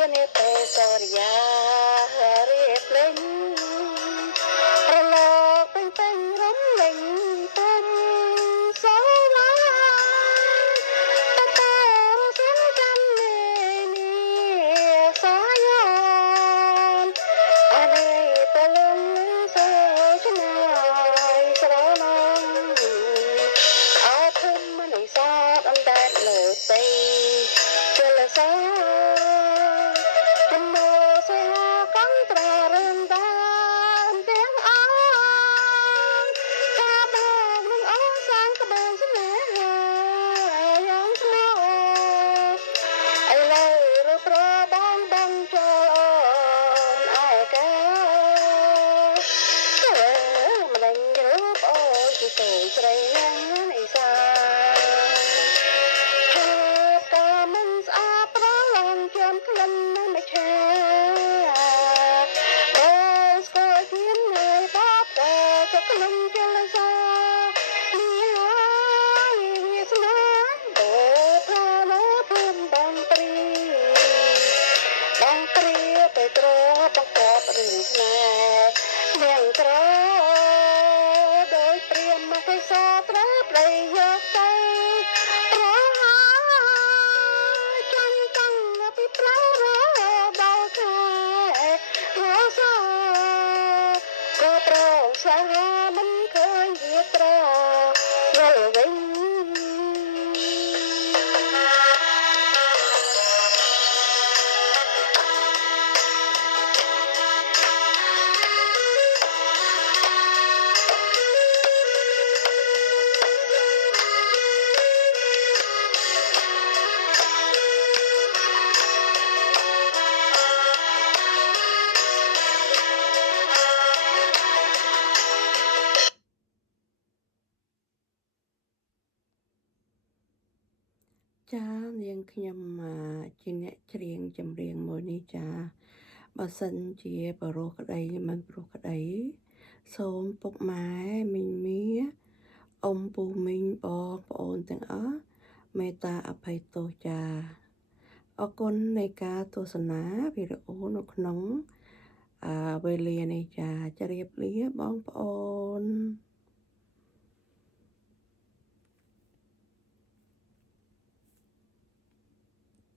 នេះទៅសូរិយារៀបលេងរលកពេញរំលេងទុំសូឡាតកោសិនកាន់នេះសាយោនអនេះទៅលំសូឆ្ងាយស្រណងអើភូមិមិនសោតអណ្ដែតលើស្អីជលសាស្រីយ៉ាងនេះសាភាពក៏មិនស្អាតប្រឡងជាប់ក្លិនមិនឆាអូស្គាល់ជានៅបបក៏ចក្លុំជលសានេះហើយវាស្នាអូថានៅភូមិបងព្រីទៅត្របកបរឿងស្នេហ៍នាងក្រដោយព្រាមមកសោត្រូវប្តីយកទៅរហ័សចាំតាំងពីប្រៅរដល់ខែរសក៏ប្រងសាមិនឃើញវាត្រយល់វិញចានាងខ្ញុំជាអ្នកច្រៀងចម្រៀងមួយនេះចាបើសិនជាបរោះក្តីមិនព្រោះក្តីសូមពុកម៉ែមីងមីអ៊ំពូមីងបងប្អូនទាំងអស់មេត្តាអភ័យទោសចាអរគុណនៃការទស្សនាវីដេអូនៅក្នុងវេលានេះចាជម្រាបលាបងប្អូន